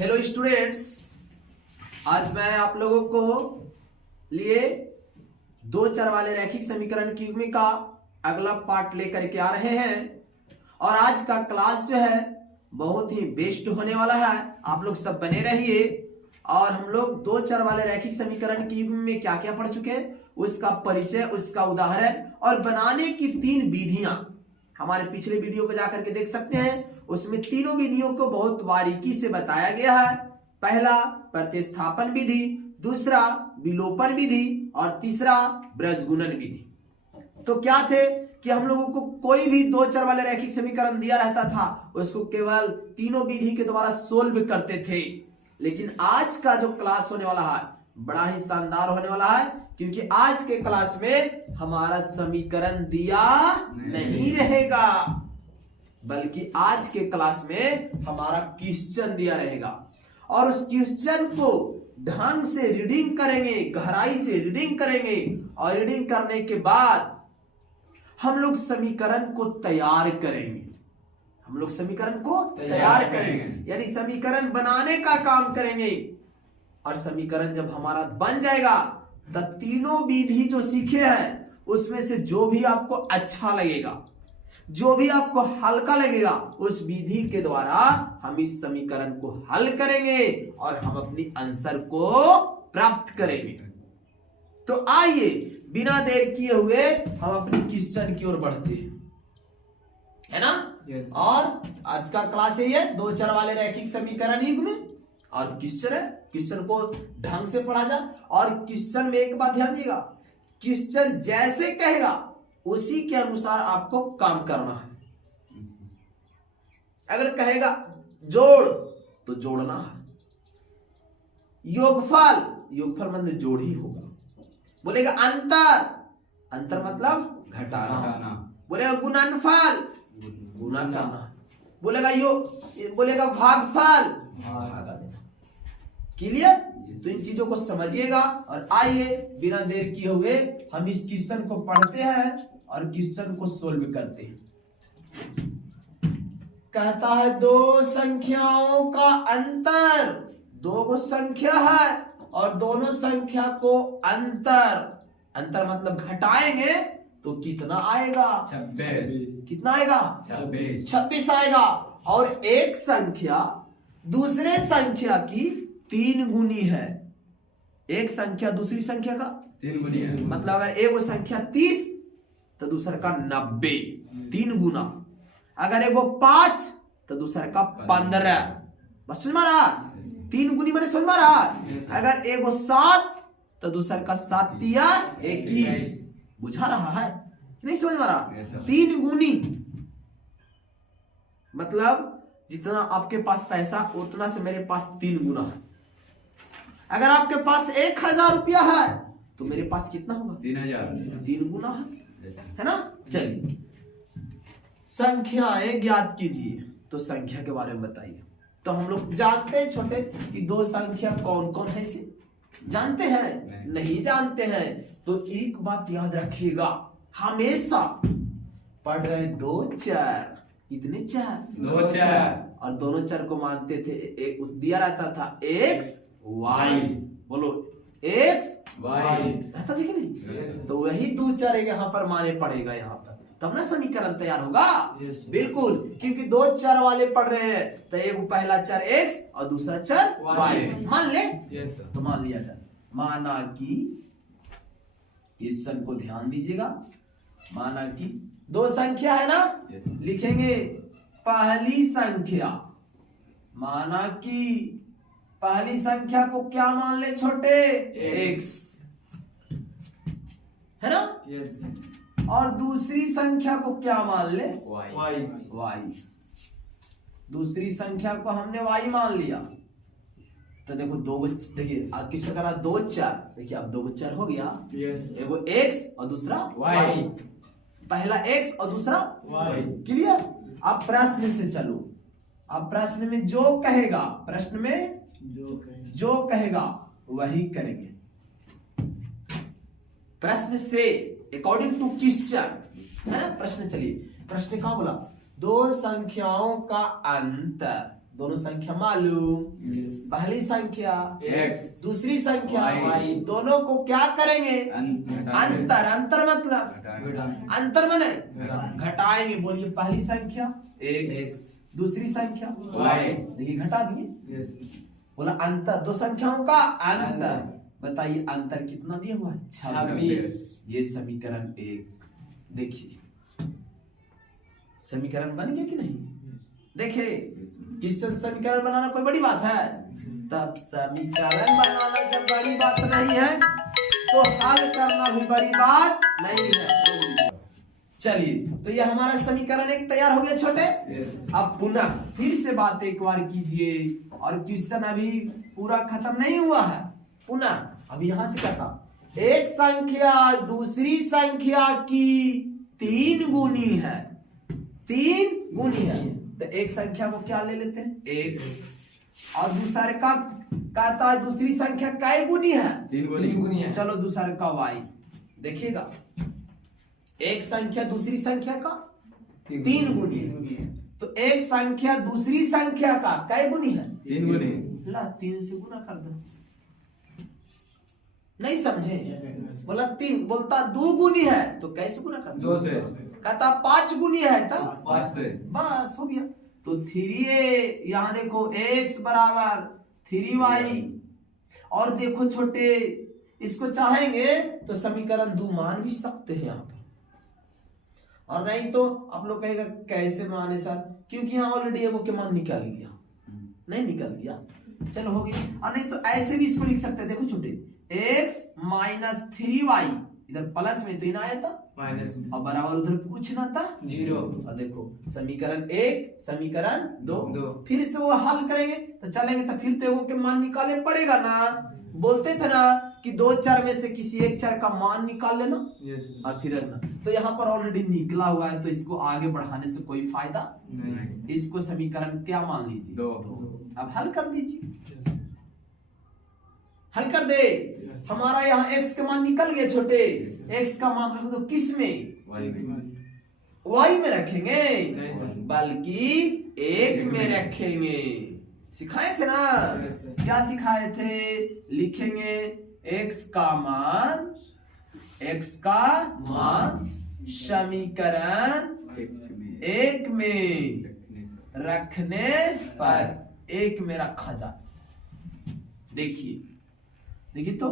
Hello students, आज मैं आप लोगों को लिए दो चर वाले रैखिक समीकरण की युग्म का अगला पार्ट लेकर के आ रहे हैं। और आज का क्लास जो है बहुत ही बेस्ट होने वाला है। आप लोग सब बने रहिए। और हम लोग दो चर वाले रैखिक समीकरण की युग्म में क्या क्या पढ़ चुके हैं, उसका परिचय, उसका उदाहरण और बनाने की 3 विधियां हमारे पिछले वीडियो को जाकर के देख सकते हैं। उसमें तीनों विधियों को बहुत बारीकी से बताया गया है। पहला प्रतिस्थापन विधि, दूसरा विलोपन विधि और तीसरा ब्रजगुणन विधि। तो क्या थे कि हम लोगों को कोई भी दो चर वाले रैखिक समीकरण दिया रहता था, उसको केवल तीनों विधि के द्वारा सोल्व करते थे। लेकिन आज का जो क्लास होने वाला है बड़ा ही शानदार होने वाला है, क्योंकि आज के क्लास में हमारा समीकरण दिया नहीं रहेगा, बल्कि आज के क्लास में हमारा क्वेश्चन दिया रहेगा। और उस क्वेश्चन को ढंग से रीडिंग करेंगे, गहराई से रीडिंग करेंगे। और रीडिंग करने के बाद हम लोग समीकरण को तैयार करेंगे। हम लोग समीकरण को तैयार करेंगे, यानी समीकरण बनाने का काम करेंगे। और समीकरण जब हमारा बन जाएगा तो तीनों विधि जो सीखे हैं उसमें से जो भी आपको अच्छा लगेगा, जो भी आपको हल्का लगेगा, उस विधि के द्वारा हम इस समीकरण को हल करेंगे और हम अपनी आंसर को प्राप्त करेंगे। तो आइए बिना देर किए हुए हम अपनी क्वेश्चन की ओर बढ़ते हैं, है ना। Yes. और आज का क्लास है दो चर वाले रैखिक समीकरण युग्म और क्वेश्चन है। क्वेश्चन को ढंग से पढ़ा जा। और क्वेश्चन में एक बात ध्यान दीजिएगा, क्वेश्चन जैसे कहेगा उसी के अनुसार आपको काम करना है। अगर कहेगा जोड़ तो जोड़ना है, योगफल, योगफल मतलब जोड़ ही होगा। बोलेगा अंतर, अंतर मतलब घटाना। बोलेगा गुणनफल, गुना करना। बोलेगा भागफल, भागा देना। क्लियर? तो इन चीजों को समझिएगा। और आइए बिना देर किए हुए हम इस क्वेश्चन को पढ़ते हैं और क्वेश्चन को सोल्व करते हैं। कहता है दो संख्याओं का अंतर, दो गो संख्या है और दोनों संख्या को अंतर मतलब घटाएंगे तो कितना आएगा? 26। कितना आएगा? 26 आएगा। और एक संख्या दूसरे संख्या की 3 गुनी है। एक संख्या दूसरी संख्या का 3 गुनी है। मतलब अगर एक संख्या 30 तो दूसरा का 90, 3 गुना। अगर एगो 5 तो दूसरा का 15। बस समझ रहा? 3 गुनी मैंने समझ रहा। अगर एगो 7 तो दूसरा का 7 या 21। बुझा रहा है नहीं? समझ रहा? 3 गुनी मतलब जितना आपके पास पैसा उतना से मेरे पास 3 गुना है। अगर आपके पास 1000 रुपया है तो मेरे पास कितना होगा? 3000। 3 गुना है ना। चलिए संख्याएं ज्ञात कीजिए। तो संख्या के बारे में बताइए। तो हम लोग जानते हैं छोटे कि दो संख्या कौन कौन है, इसे जानते हैं? नहीं जानते हैं। तो एक बात याद रखिएगा, हमेशा पढ़ रहे दो चर। कितने चर? 2 चर। और दोनों चर को मानते थे, उस दिया रहता था x y। बोलो x y रहता था कि नहीं? तो वही दो चर यहाँ पर माने पड़ेगा यहाँ पर, तब ना समीकरण तैयार होगा। बिल्कुल, क्योंकि दो चर वाले पढ़ रहे हैं तो एक पहला चर x और दूसरा चर y मान ले। तो मान लिया जाए, माना कि क्वेश्चन को ध्यान दीजिएगा। माना कि दो संख्या है ना, लिखेंगे पहली संख्या। माना कि पहली संख्या को क्या मान ले छोटे? x है ना। और दूसरी संख्या को क्या मान ले? y। दूसरी संख्या को हमने y मान लिया। तो देखो देखिए किसका करा? 2 चर। देखिए अब 2 चर हो गया। एगो x और दूसरा y। पहला x और दूसरा y। क्लियर? अब प्रश्न से चलो। अब प्रश्न में जो कहेगा, प्रश्न में जो कहेगा वही करेंगे। प्रश्न से अकॉर्डिंग टू क्वेश्चन, है ना। प्रश्न चलिए, प्रश्न कहां बोला? दो संख्याओं का अंतर, दोनों संख्या मालूम, पहली संख्या X, दूसरी संख्या Y, दोनों को क्या करेंगे? अंतर, अंतर मतलब घटाएंगे। अंतर माने घटाएंगे। घटाएंगे। बोलिए पहली संख्या x, दूसरी संख्या Y। देखिए घटा दिए, बोला अंतर, दो संख्याओं का अंतर। बताइए अंतर कितना दिया हुआ है? 26। ये समीकरण 1। देखिए समीकरण बन गया कि नहीं? देखिए किससे समीकरण बनाना कोई बड़ी बात है? तब समीकरण बनाना जब बड़ी बात नहीं है तो हल करना भी बड़ी बात नहीं है। चलिए तो ये हमारा समीकरण 1 तैयार हो गया छोटे। अब पुनः फिर से बात एक बार कीजिए, और क्वेश्चन अभी पूरा खत्म नहीं हुआ है। पुनः अभी यहां से कहता, एक संख्या दूसरी संख्या की 3 गुनी है, 3 गुनी है, तो एक संख्या को क्या ले लेते हैं? x, और दूसरे का कहता है दूसरी संख्या कै गुनी है? 3 गुनी है। चलो दूसरे का y देखिएगा, एक संख्या दूसरी संख्या का 3 गुनी है, तो एक संख्या दूसरी संख्या का कै गुनी है? 3 गुनी। ला 3 से गुना कर दो। नहीं समझे? बोला 3, बोलता 2 गुनी है तो कैसे गुना कर दो? 2 से। कहता 5 गुनी है तो 5 से। बस हो गया। तो 3a, यहां देखो x बराबर 3y, और देखो छोटे इसको चाहेंगे तो समीकरण 2 मान भी सकते हैं यहाँ पर, और नहीं तो आप लोग कहेगा कैसे माने सर, क्योंकि यहाँ ऑलरेडी एगो के मान निकल गया, नहीं निकल गया, चलो हो गया। और नहीं तो ऐसे भी इसको लिख सकते हैं, देखो छोटे x माइनस 3y, इधर प्लस में तो इन आया था माइनस, और बराबर उधर कुछ ना था 0। और देखो समीकरण 1 समीकरण 2, दो। फिर से वो हल करेंगे तो चलेंगे, तो फिर तो एगो के मान निकाले पड़ेगा ना। बोलते थे ना कि 2 चर में से किसी एक चर का मान निकाल लेना और फिर रखना, तो यहाँ पर ऑलरेडी निकला हुआ है, तो इसको आगे बढ़ाने से कोई फायदा नहीं। इसको समीकरण क्या मान लीजिए? 2। अब हल कर दीजिए, हल कर दे। हमारा यहाँ x का मान निकल गया छोटे, x का मान रख दो किस में? y में रखेंगे, बल्कि 1 में रखेंगे। सिखाए थे ना? क्या सिखाए थे? लिखेंगे x का मान समीकरण 1 में रखने पर 1 में रखा जाए। देखिए तो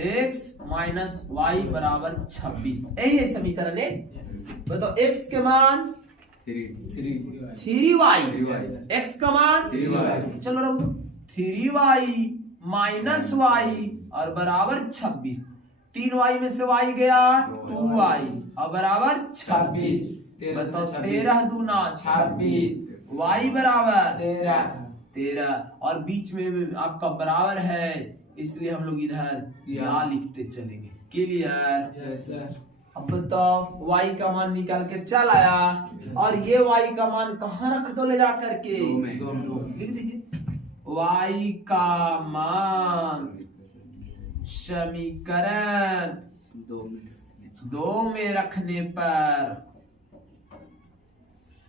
x माइनस वाई बराबर 26, यही है समीकरण 1। बताओ x के मान 3y, x का मान 3y, चलो रख दो 3y माइनस y और बराबर 26। 3y में से y गया 2y और बराबर 26। बताओ 13 दूना 26, y बराबर 13, और बीच में आपका बराबर है, इसलिए हम लोग इधर या लिखते चलेंगे। क्लियर? अब बताओ y का मान निकाल के चल आया, और ये y का मान कहाँ रख दो ले जा करके? लिख दीजिए y का मान समीकरण 2 में रखने पर,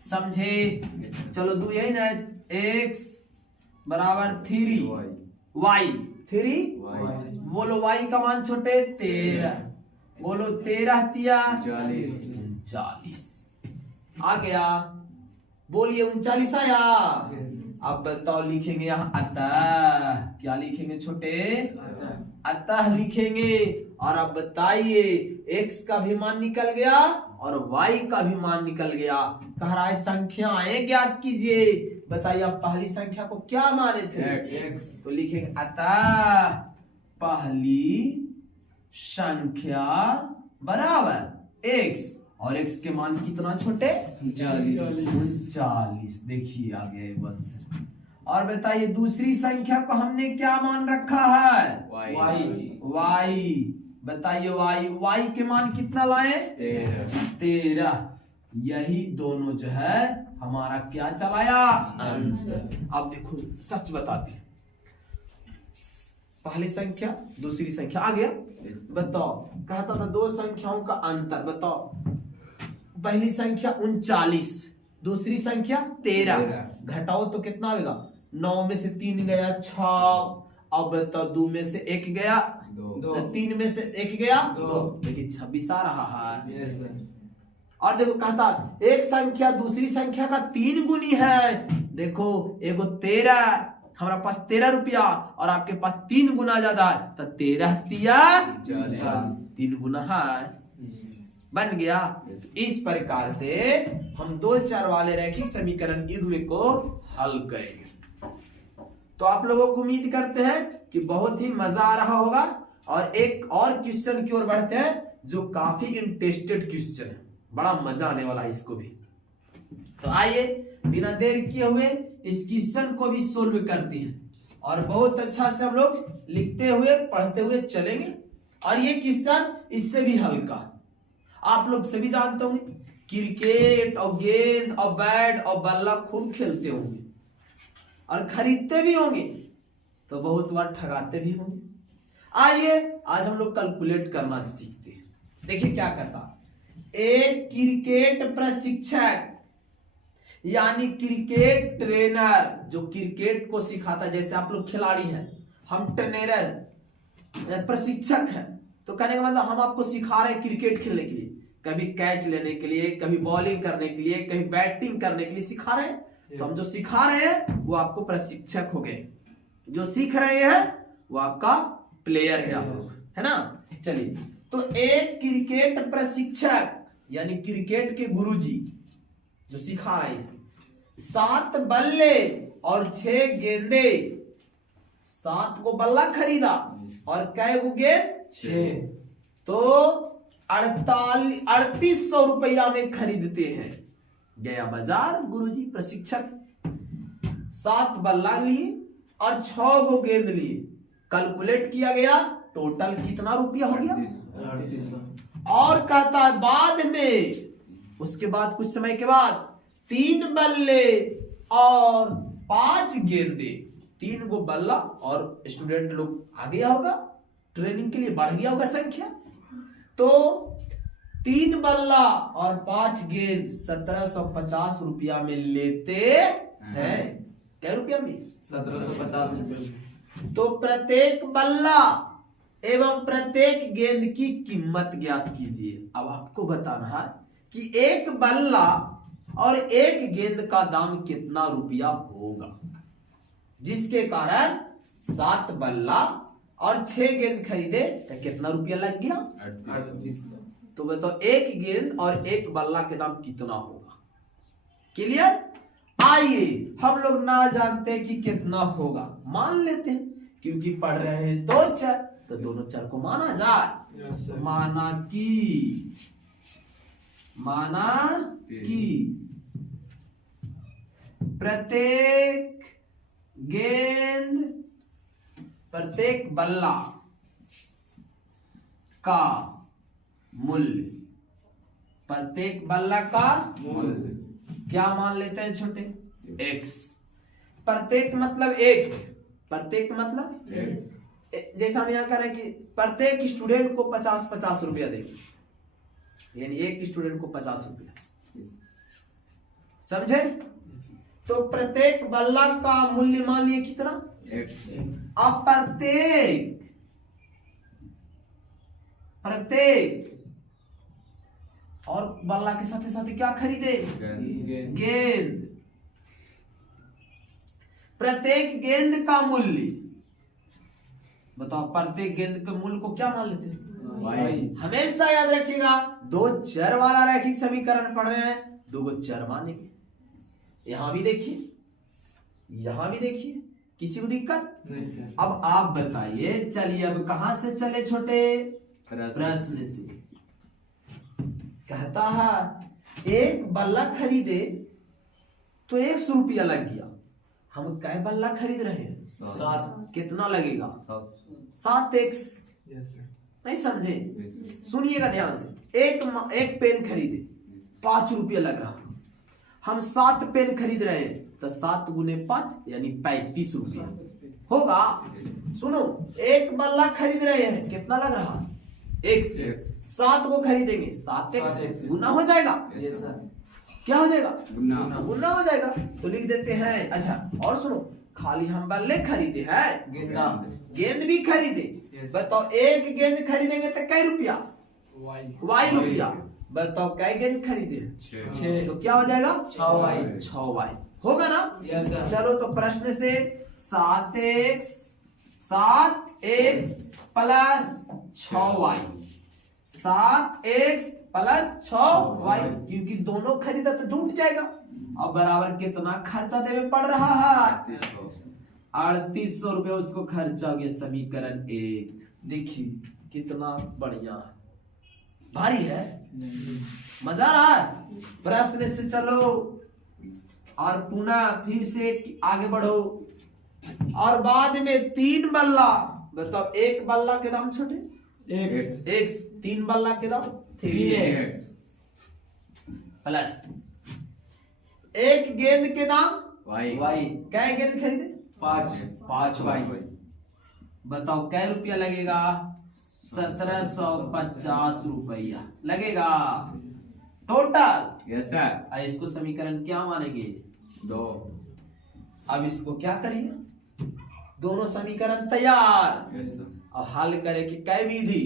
समझे? चलो 2 यही ना, x बराबर 3y, 3 बोलो y का मान छोटे 13, बोलो 13 तिया 40 आ गया। बोलिए 39 आया। अब बताओ लिखेंगे यहाँ अतः, क्या लिखेंगे छोटे? अतः लिखेंगे। और अब बताइए x का भी मान निकल गया और y का भी मान निकल गया। कह रहा है संख्याएं ज्ञात कीजिए। बताइए आप पहली संख्या को क्या माने थे? x। तो लिखेंगे अतः पहली संख्या बराबर x, और x के मान कितना छोटे? 39। देखिए आ गया ये आंसर। और बताइए दूसरी संख्या को हमने क्या मान रखा है? y। बताइए y के मान कितना लाए? 13। यही दोनों जो है हमारा क्या चलाया? आंसर। अब देखो सच बताते हैं, पहली संख्या दूसरी संख्या आ गया। बताओ कहता था 2 संख्याओं का अंतर। बताओ पहली संख्या 39, दूसरी संख्या 13। घटाओ तो कितना होगा? 9 में से 3 गया 6, अब तो 2 में से 1 गया 2, 3 में से 1 गया 2, देखिए 26 आ रहा है। और देखो कहता एक संख्या दूसरी संख्या का 3 गुनी है। देखो एगो 13, हमारा पास 13 रुपया और आपके पास 3 गुना ज्यादा है, तो 13 तिया 3 गुना है, बन गया। तो इस प्रकार से हम 2 चर वाले रैखिक समीकरण युग्म को हल करेंगे। तो आप लोगों को उम्मीद करते हैं कि बहुत ही मजा आ रहा होगा। और एक और क्वेश्चन की ओर बढ़ते हैं जो काफी इंटरेस्टेड क्वेश्चन है, बड़ा मजा आने वाला है इसको भी। तो आइए बिना देर किए हुए इस क्वेश्चन को भी सोल्व करते हैं और बहुत अच्छा से हम लोग लिखते हुए पढ़ते हुए चलेंगे। और ये क्वेश्चन इससे भी हल्का, आप लोग सभी जानते होंगे क्रिकेट और गेंद और बैट और बल्ला खूब खेलते होंगे और खरीदते भी होंगे, तो बहुत बार ठगाते भी होंगे। आइए आज हम लोग कैलकुलेट करना सीखते हैं। देखिए क्या करता, एक क्रिकेट प्रशिक्षक यानी क्रिकेट ट्रेनर जो क्रिकेट को सिखाता, जैसे आप लोग खिलाड़ी हैं, हम ट्रेनर प्रशिक्षक हैं, तो कहने का मतलब हम आपको सिखा रहे हैं क्रिकेट खेलने के लिए, कभी कैच लेने के लिए, कभी बॉलिंग करने के लिए, कभी बैटिंग करने के लिए सिखा रहे हैं। तो हम जो सिखा रहे हैं वो आपको प्रशिक्षक हो गए, जो सीख रहे हैं वो आपका प्लेयर है, आप लोग है ना। चलिए, तो एक क्रिकेट प्रशिक्षक यानी क्रिकेट के गुरुजी जो सिखा रहे हैं, 7 बल्ले और 6 गेंदे, 7 को बल्ला खरीदा और कै गो गेंद 6, तो 3800 रुपया में खरीदते हैं। गया बाजार गुरुजी प्रशिक्षक, 7 बल्ला लिए और 6 गो गेंद लिए, कैलकुलेट किया गया, टोटल कितना रुपया हो गया? 3800। और कहता है बाद में, उसके बाद कुछ समय के बाद 3 बल्ले और 5 गेंदे, 3 गो बल्ला, और स्टूडेंट लोग आ गया होगा ट्रेनिंग के लिए, बढ़ गया होगा संख्या, तो 3 बल्ला और 5 गेंद 1750 रुपया में लेते हैं। क्या रुपया में? 1750 रुपया। तो प्रत्येक बल्ला एवं प्रत्येक गेंद की कीमत ज्ञात कीजिए। अब आपको बताना है कि एक बल्ला और एक गेंद का दाम कितना रुपया होगा, जिसके कारण 7 बल्ला और 6 गेंद खरीदे तो कितना रुपया लग गया? 3800। तो बताओ एक गेंद और एक बल्ला के दाम कितना होगा? क्लियर? आइए हम लोग ना जानते कि कितना होगा, मान लेते हैं, क्योंकि पढ़ रहे हैं 2 चर, तो दोनों चर को माना जाए। माना कि प्रत्येक गेंद, प्रत्येक बल्ला का मूल्य, प्रत्येक बल्ला का मूल्य क्या मान लेते हैं छोटे? x। प्रत्येक मतलब एक, प्रत्येक मतलब एक। जैसा हम यहां करें कि प्रत्येक स्टूडेंट को 50-50 रुपया देंगे, यानी एक स्टूडेंट को 50 रुपया, समझे? तो प्रत्येक बल्ला का मूल्य मान लिए कितना? अब प्रत्येक और बल्ला के साथ साथ क्या खरीदे? गेंद। प्रत्येक गेंद का मूल्य बताओ, प्रत्येक गेंद के मूल्य को क्या मान लेते हैं? हमेशा याद रखिएगा, 2 चर वाला रैखिक समीकरण पढ़ रहे हैं, 2 चर मानेंगे। यहां भी देखिए, यहां भी देखिए, किसी को दिक्कत नहीं सर। अब आप बताइए, चलिए अब कहां से चले छोटे? प्रश्न से। कहता है एक बल्ला खरीदे तो 100 रुपया लग गया, हम कै बल्ला खरीद रहे हैं? 7। कितना लगेगा? 7x। नहीं समझे? सुनिएगा ध्यान से। एक पेन खरीदे 5 रुपया लग रहा, हम 7 पेन खरीद रहे हैं, तो 7 गुने 5 यानी 35 रुपया होगा। सुनो, एक बल्ला खरीद रहे हैं, कितना लग रहा? x। 7 को खरीदेंगे, 7x गुना हो जाएगा। क्या हो जाएगा? गुना गुना हो जाएगा। तो लिख देते हैं। अच्छा और सुनो, खाली हम बल्ले खरीदे हैं, गेंदा गेंद भी खरीदे। बताओ एक गेंद खरीदेंगे तो कै रुपया? वाई रुपया। बताओ कै गेंद खरीदे? 6 तो क्या हो जाएगा? 6 वाई 6 वाई होगा ना? Yes sir. चलो तो प्रश्न से 7x plus 6y, 7x plus 6y, क्योंकि दोनों खरीदा तो जुट जाएगा। अब बराबर कितना खर्चा देवे पड़ रहा है? 3800 रुपये उसको खर्चा हो गया। समीकरण 1 देखिए कितना बढ़िया भारी है, मजा आ रहा है। प्रश्न से चलो और पुनः फिर से आगे बढ़ो। और बाद में 3 बल्ला। बताओ एक बल्ला के दाम छोटे, एक 3 बल्ला के दाम 3x प्लस एक गेंद के दाम वाई क्या गेंद खरीदे? 5 वाई। बताओ कै रुपया लगेगा? 1750 रुपया लगेगा टोटल। यस सर इसको समीकरण क्या मानेंगे? 2 अब इसको क्या करिए? दोनों समीकरण तैयार। यस सर अब हल करे कि कै विधि?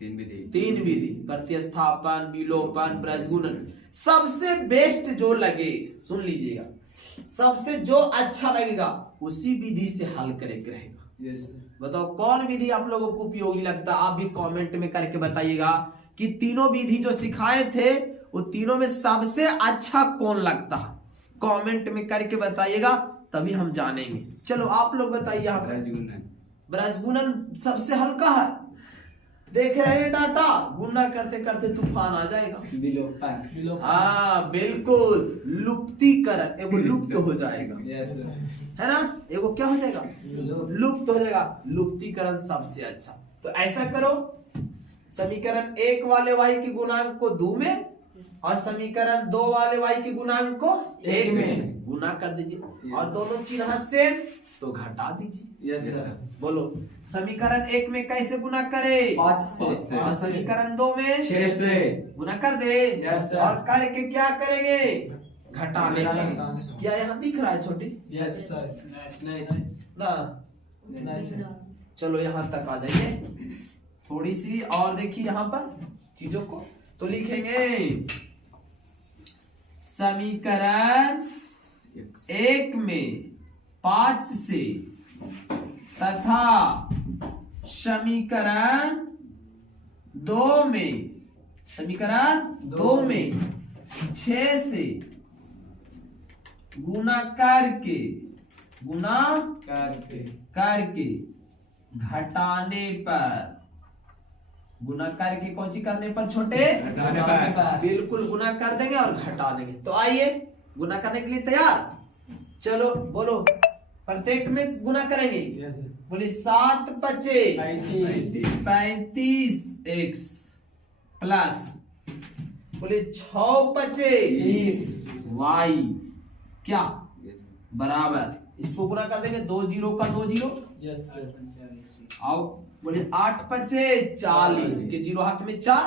3 विधि 3 विधि, प्रतिस्थापन, विलोपन, ब्रजगुणन। सबसे बेस्ट जो लगे, सुन लीजिएगा, सबसे जो अच्छा लगेगा उसी विधि से हल करे रहेगा। यस बताओ कौन विधि आप लोगों को उपयोगी लगता है? आप भी कमेंट में करके बताइएगा कि तीनों विधि जो सिखाए थे वो तीनों में सबसे अच्छा कौन लगता है। कमेंट में करके बताइएगा, तभी हम जानेंगे। चलो आप लोग बताइए। यहाँ पर ब्रजगुणन सबसे हल्का है, देख रहे हैं डाटा। गुना करते करते तूफान आ जाएगा। विलोपन हाँ बिल्कुल, लुप्तीकरण, एगो लुप्त हो जाएगा, यस है ना? एगो क्या हो जाएगा? विलोप। लुप्त हो जाएगा। लुप्तीकरण सबसे अच्छा। तो ऐसा करो, समीकरण 1 वाले y के गुणांक को 2 में और समीकरण 2 वाले y के गुणांक को 1 में गुना कर दीजिए और दोनों चिन्ह सेम तो घटा दीजिए। Yes sir. बोलो समीकरण 1 में कैसे गुना करे? 5 से और समीकरण 2 में 6 से गुना कर दे। Yes sir. और करके क्या करेंगे? घटाने का। घटाने। क्या यहाँ दिख रहा है छोटी? Yes sir. नहीं ना चलो यहाँ तक आ जाइए। थोड़ी सी और देखिए यहाँ पर चीजों को। तो लिखेंगे समीकरण 1 में 5 से तथा समीकरण 2 में 6 से गुना करके घटाने पर, गुना करके कौन सी करने पर छोटे? घटाने पर। बिल्कुल गुना कर देंगे और घटा देंगे। तो आइए गुना करने के लिए तैयार। चलो बोलो, प्रत्येक में गुना करेंगे। Yes sir. बोले 7 बचे 35x प्लस बोले 6 बचे 30y क्या बराबर, इसको गुना कर देंगे 2 0 का 2 0। Yes sir. आओ बोले 8 बचे 40 के 0 हाथ में 4।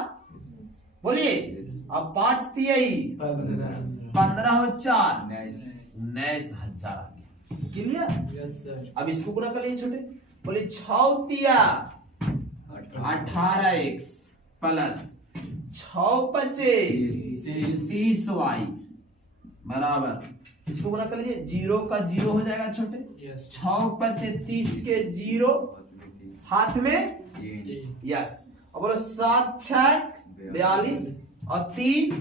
बोलिए अब 5 तिहाई 15 हो 4 19,000। क्लियर? Yes sir. अब इसको गुना कर लीजिए छोटे। बोले 6 तिया 18x प्लस 6 बचे 30y बराबर, इसको गुना कर लीजिए। 0 का 0 हो जाएगा छोटे। यस 6 बचे 30 के 0 हाथ में यस। और बोलो 7 6 42 और 3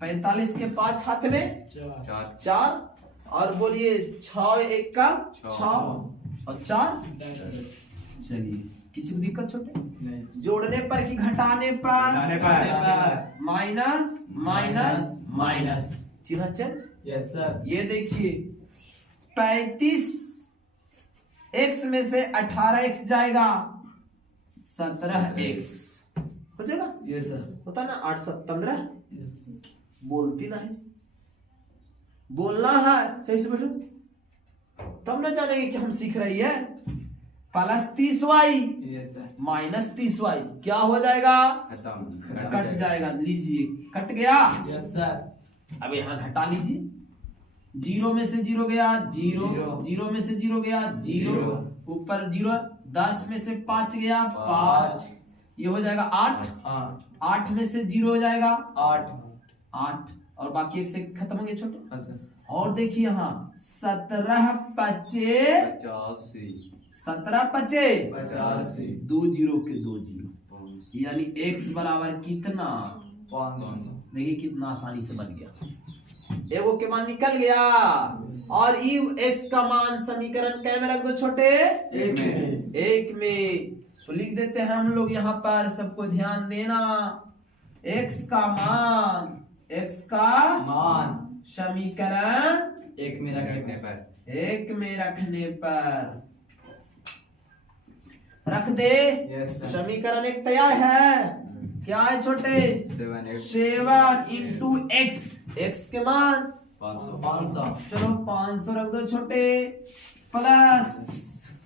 45 के 5 हाथ में 4 और बोलिए 6 1 का 6 और 4। चलिए किसी को दिक्कत छोटे? जोड़ने पर कि घटाने पर? माइनस माइनस माइनस, चिन्ह चेंज। Yes sir. ये देखिए 35 x में से 18x जाएगा 17x हो जाएगा। Yes sir. होता ना 8 7 15। बोलती ना है, बोलना है सही से बैठो, तब ना जानेंगे कि हम सीख रही है। Plus 30y yes sir minus 30y क्या हो जाएगा? खत्म कट जाएगा। लीजिए कट गया। यस सर अब यहाँ घटा लीजिए। 0 में से 0 गया 0, 0 में से 0 गया 0, ऊपर 0, 10 में से 5 गया 5, ये हो जाएगा 8, 8 में से 0 हो जाएगा 8 और बाकी एक से खत्म हो गया छोटे। और देखिए यहाँ 17 पचे 17 पचे 2 0 के 2 0 यानी x बराबर कितना? देखिए कितना आसानी से बन गया। एगो के मान निकल गया और x का मान समीकरण कै में रख दो छोटे? एक में। तो लिख देते हैं हम लोग यहाँ पर, सबको ध्यान देना। x का मान समीकरण एक में रखने पर में रखने पर रख दे। यस सर समीकरण एक तैयार है। क्या है छोटे? 7 इंटू x के मान 500 चलो 500 रख दो छोटे, प्लस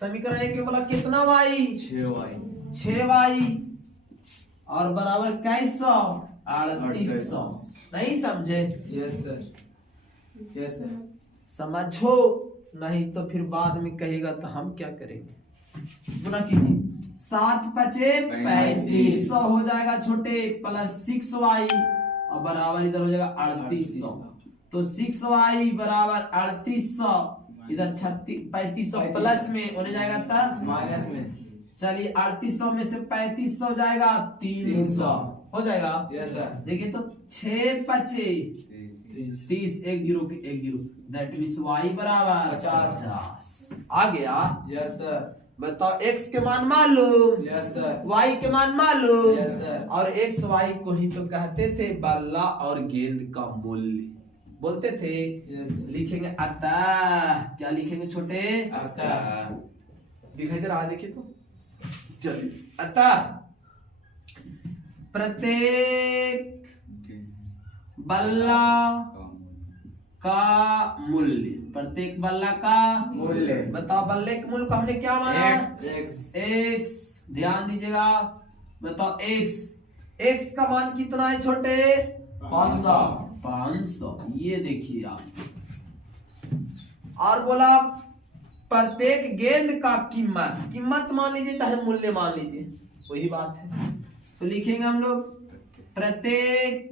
समीकरण एक के बोला कितना y? 6y और बराबर 3800। नहीं समझे? यस सर यस सर समझो, नहीं तो फिर बाद में कहेगा तो हम क्या करेंगे। गुना कीजिए। 7 पचे 3500 हो जाएगा छोटे, प्लस 6y और बराबर इधर हो जाएगा 3800। तो 6y बराबर 3800, इधर 3500 प्लस में होने जाएगा था माइनस में। चलिए 3800 में से 3500 जाएगा 300 हो जाएगा। यस सर देखिए तो 6 पचे 30 1 0 के 1 0 दैट मींस y बराबर 50 आ गया। यस सर बताओ x के मान मालूम, यस सर y के मान मालूम, यस सर और x y को ही तो कहते थे बल्ला और गेंद का मूल्य बोलते थे। यस सर लिखेंगे अतः, क्या लिखेंगे छोटे? अतः दिखाई दे रहा है? देखिए तो चलिए, अतः प्रत्येक बल्ला का मूल्य, प्रत्येक बल्ला का मूल्य। बताओ बल्ले के मूल्य को हमने क्या माना? x ध्यान दीजिएगा। बताओ x का मान कितना है छोटे? 500। ये देखिए आप। और बोला प्रत्येक गेंद का कीमत मान लीजिए चाहे मूल्य मान लीजिए, वही बात है। तो लिखेंगे हम लोग प्रत्येक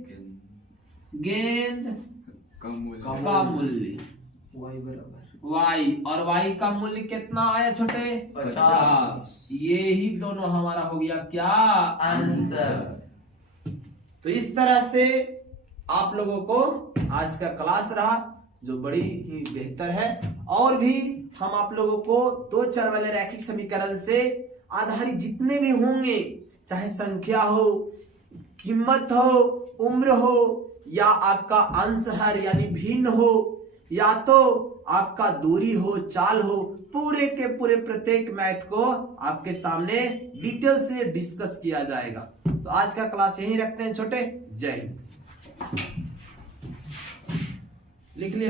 गेंद का मूल्य y बराबर y, और y का मूल्य कितना आया छोटे? 50। ये ही दोनों हमारा हो गया क्या? आंसर। तो इस तरह से आप लोगों को आज का क्लास रहा जो बड़ी ही बेहतर है। और भी हम आप लोगों को 2 चर वाले रैखिक समीकरण से आधारित जितने भी होंगे, चाहे संख्या हो, कीमत हो, उम्र हो, या आपका अंश हर यानी भिन्न हो, या तो आपका दूरी हो, चाल हो, पूरे के पूरे प्रत्येक मैथ को आपके सामने डिटेल से डिस्कस किया जाएगा। तो आज का क्लास यहीं रखते हैं छोटे। जय हिंद। लिख लिया।